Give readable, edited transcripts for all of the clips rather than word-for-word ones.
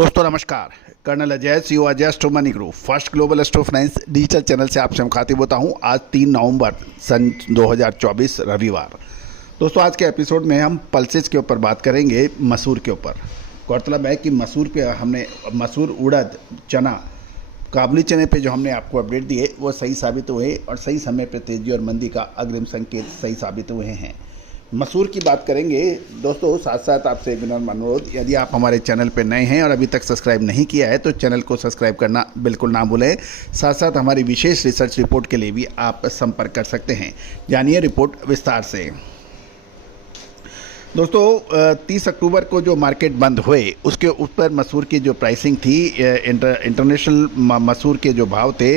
दोस्तों नमस्कार। Colonel Ajay CO Ajay astro money group first global astro finance digital channel से आपसे मुखातिब होता हूं। आज 3 नवंबर सन 2024 रविवार। दोस्तों आज के एपिसोड में हम पल्सेस के ऊपर बात करेंगे, मसूर के ऊपर। गौरतलब है कि मसूर पे हमने मसूर, उड़द, चना, काबुली चने पे जो हमने आपको अपडेट दिए वो सही साबित हुए और सही समय पर तेजी और मंदी का अग्रिम संकेत सही साबित हुए हैं। मसूर की बात करेंगे दोस्तों। साथ साथ आपसे एक विनम्र अनुरोध, यदि आप हमारे चैनल पर नए हैं और अभी तक सब्सक्राइब नहीं किया है तो चैनल को सब्सक्राइब करना बिल्कुल ना भूलें। साथ साथ हमारी विशेष रिसर्च रिपोर्ट के लिए भी आप संपर्क कर सकते हैं। जानिए रिपोर्ट विस्तार से। दोस्तों 30 अक्टूबर को जो मार्केट बंद हुए उसके ऊपर मसूर की जो प्राइसिंग थी, इंटरनेशनल मसूर के जो भाव थे,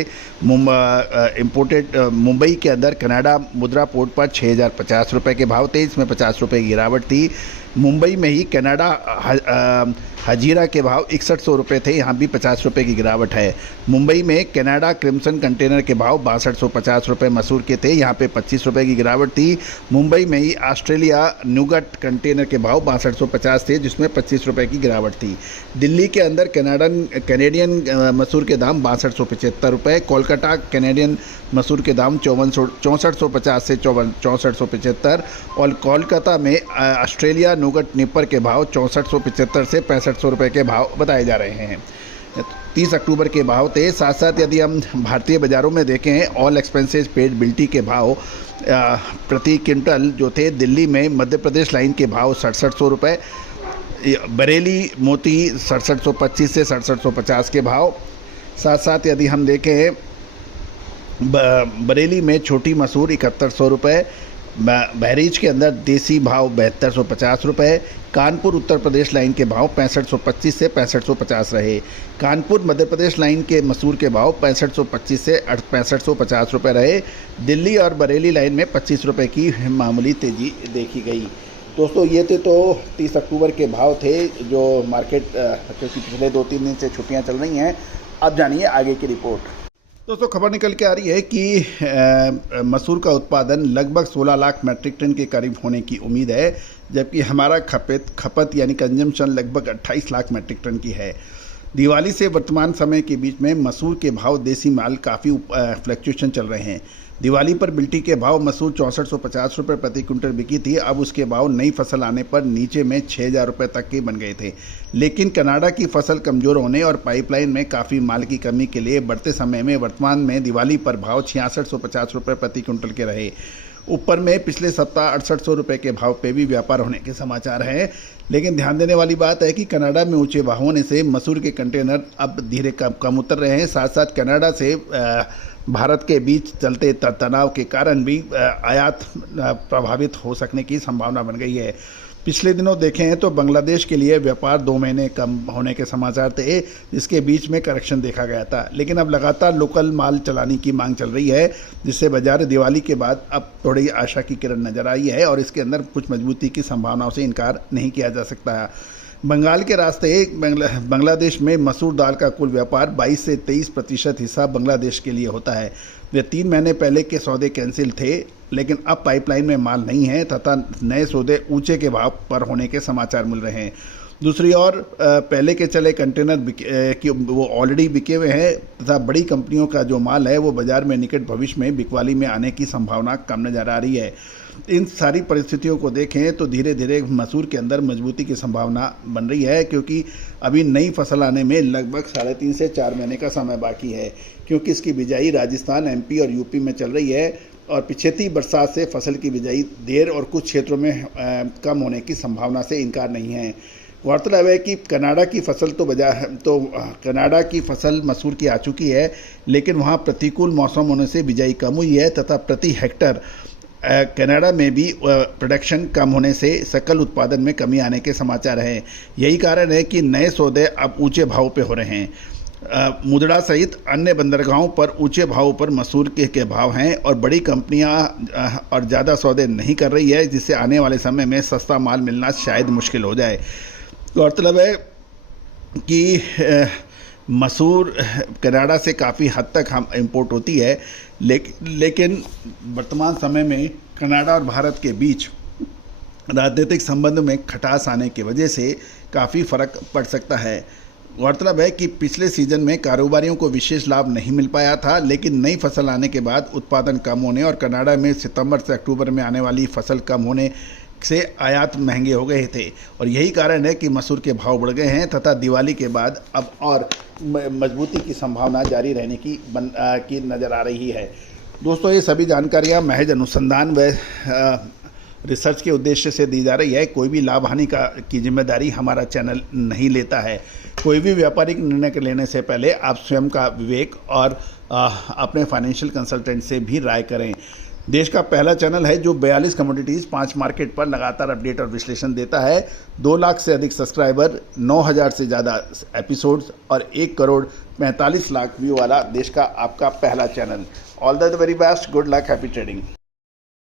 इम्पोर्टेड मुंबई के अंदर कनाडा मुद्रा पोर्ट पर 6,050 रुपये के भाव थे। इसमें 50 रुपये की गिरावट थी। मुंबई में ही कनाडा हजीरा के भाव 6100 रुपये थे, यहाँ भी 50 रुपये की गिरावट है। मुंबई में कनाडा क्रिम्सन कंटेनर के भाव 6250 रुपये मसूर के थे, यहाँ पे 25 रुपये की गिरावट थी। मुंबई में ही ऑस्ट्रेलिया न्यूगट कंटेनर के भाव 6250 थे, जिसमें 25 रुपये की गिरावट थी। दिल्ली के अंदर कैनेडियन मसूर के दाम 6275 रुपये, कोलकाता कैनेडियन मसूर के दाम 6450 से 6475 और कोलकाता में ऑस्ट्रेलिया न्यूगट निपर के भाव 6475 से 6500 रुपये के भाव बताए जा रहे हैं। 30 अक्टूबर के भाव थे। साथ साथ यदि हम भारतीय बाज़ारों में देखें, ऑल एक्सपेंसेस पेड बिल्टी के भाव प्रति क्विंटल जो थे, दिल्ली में मध्य प्रदेश लाइन के भाव 6700 रुपये, बरेली मोती 6725 से 6750 के भाव। साथ साथ यदि हम देखें, बरेली में छोटी मसूर 7100 रुपये, बहरीच के अंदर देसी भाव 7250 रुपये, कानपुर उत्तर प्रदेश लाइन के भाव 6525 से 6550 रहे। कानपुर मध्य प्रदेश लाइन के मसूर के भाव 6525 से 6550 रुपये रहे। दिल्ली और बरेली लाइन में 25 रुपये की मामूली तेज़ी देखी गई। दोस्तों ये थे तो 30 अक्टूबर के भाव थे जो मार्केट, क्योंकि पिछले 2-3 दिन से छुट्टियां चल रही हैं। अब जानिए आगे की रिपोर्ट। दोस्तों खबर निकल के आ रही है कि मसूर का उत्पादन लगभग 16 लाख मैट्रिक टन के करीब होने की उम्मीद है, जबकि हमारा खपत यानी कंजम्पशन लगभग 28 लाख मैट्रिक टन की है। दिवाली से वर्तमान समय के बीच में मसूर के भाव देसी माल काफ़ी फ्लक्चुएशन चल रहे हैं। दिवाली पर बिल्टी के भाव मसूर 6450 रुपये प्रति क्विंटल बिकी थी। अब उसके भाव नई फसल आने पर नीचे में 6000 रुपये तक के बन गए थे। लेकिन कनाडा की फसल कमज़ोर होने और पाइपलाइन में काफ़ी माल की कमी के लिए बढ़ते समय में वर्तमान में दिवाली पर भाव 6650 रुपये प्रति क्विंटल के रहे। ऊपर में पिछले सप्ताह 6800 रुपये के भाव पे भी व्यापार होने के समाचार हैं। लेकिन ध्यान देने वाली बात है कि कनाडा में ऊंचे भाव होने से मसूर के कंटेनर अब धीरे कम उतर रहे हैं। साथ साथ कनाडा से भारत के बीच चलते तनाव के कारण भी आयात प्रभावित हो सकने की संभावना बन गई है। पिछले दिनों देखें तो बांग्लादेश के लिए व्यापार 2 महीने कम होने के समाचार थे, जिसके बीच में करेक्शन देखा गया था। लेकिन अब लगातार लोकल माल चलाने की मांग चल रही है, जिससे बाजार दिवाली के बाद अब थोड़ी आशा की किरण नजर आई है और इसके अंदर कुछ मजबूती की संभावनाओं से इनकार नहीं किया जा सकता है। बंगाल के रास्ते बांग्लादेश में मसूर दाल का कुल व्यापार 22 से 23% हिस्सा बांग्लादेश के लिए होता है। वे 3 महीने पहले के सौदे कैंसिल थे, लेकिन अब पाइपलाइन में माल नहीं है तथा नए सौदे ऊंचे के भाव पर होने के समाचार मिल रहे हैं। दूसरी ओर पहले के चले कंटेनर वो ऑलरेडी बिके हुए हैं तथा बड़ी कंपनियों का जो माल है वो बाजार में निकट भविष्य में बिकवाली में आने की संभावना कम नजर आ रही है। इन सारी परिस्थितियों को देखें तो धीरे धीरे मसूर के अंदर मजबूती की संभावना बन रही है, क्योंकि अभी नई फसल आने में लगभग 3.5 से 4 महीने का समय बाकी है, क्योंकि इसकी बिजाई राजस्थान, एमपी और यूपी में चल रही है और पिछेती बरसात से फसल की बिजाई देर और कुछ क्षेत्रों में कम होने की संभावना से इनकार नहीं है। गौरतलब है कि कनाडा की फसल कनाडा की फसल मसूर की आ चुकी है, लेकिन वहाँ प्रतिकूल मौसम होने से बिजाई कम हुई है तथा प्रति हेक्टर कनाडा में भी प्रोडक्शन कम होने से सकल उत्पादन में कमी आने के समाचार हैं। यही कारण है कि नए सौदे अब ऊंचे भाव पे हो रहे हैं। मुद्रा सहित अन्य बंदरगाहों पर ऊंचे भाव पर मसूर के भाव हैं और बड़ी कंपनियां और ज़्यादा सौदे नहीं कर रही है, जिससे आने वाले समय में सस्ता माल मिलना शायद मुश्किल हो जाए। गौरतलब है कि मसूर कनाडा से काफ़ी हद तक हम इंपोर्ट होती है, लेकिन वर्तमान समय में कनाडा और भारत के बीच राजनीतिक संबंध में खटास आने की वजह से काफ़ी फ़र्क पड़ सकता है। गौरतलब है कि पिछले सीजन में कारोबारियों को विशेष लाभ नहीं मिल पाया था, लेकिन नई फसल आने के बाद उत्पादन कम होने और कनाडा में सितंबर से अक्टूबर में आने वाली फसल कम होने से आयात महंगे हो गए थे और यही कारण है कि मसूर के भाव बढ़ गए हैं तथा दिवाली के बाद अब और मजबूती की संभावना जारी रहने की नज़र आ रही है। दोस्तों, ये सभी जानकारियाँ महज अनुसंधान व रिसर्च के उद्देश्य से दी जा रही है। कोई भी लाभ हानि की जिम्मेदारी हमारा चैनल नहीं लेता है। कोई भी व्यापारिक निर्णय लेने से पहले आप स्वयं का विवेक और अपने फाइनेंशियल कंसल्टेंट से भी राय करें। देश का पहला चैनल है जो 42 कमोडिटीज़ 5 मार्केट पर लगातार अपडेट और विश्लेषण देता है। 2 लाख से अधिक सब्सक्राइबर, 9,000 से ज़्यादा एपिसोड्स और 1 करोड़ 45 लाख व्यू वाला देश का आपका पहला channel. All the very best, good luck, happy trading.